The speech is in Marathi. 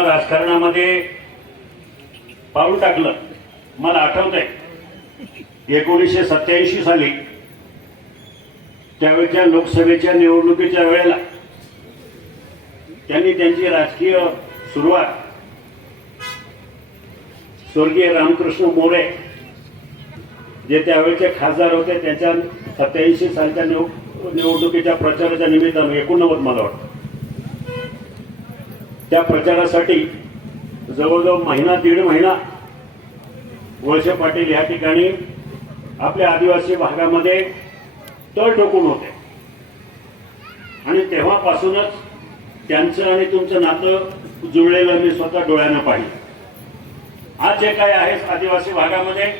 राजकारणामध्ये पाऊल टाकलं मला आठवत आहे एकोणीसशे सत्याऐंशी साली त्यावेळच्या लोकसभेच्या निवडणुकीच्या वेळेला त्यांनी त्यांची राजकीय सुरुवात स्वर्गीय रामकृष्ण मोरे जे त्यावेळेचे खासदार होते त्यांच्या सत्याऐंशी सालच्या निवडणुकीच्या प्रचाराच्या निमित्तानं एकोणनव्वद मला वाटतं. त्या प्रचारासाठी जवळजवळ महिना दीड महिना वळसे पाटील या ठिकाणी आपल्या आदिवासी भागामध्ये तळ ठोकून होते. आणि तेव्हापासूनच त्यांचं आणि तुमचं नातं जुळलेलं मी स्वतः डोळ्यानं पाहिलं. आज जे काय आहे आदिवासी भागामध्ये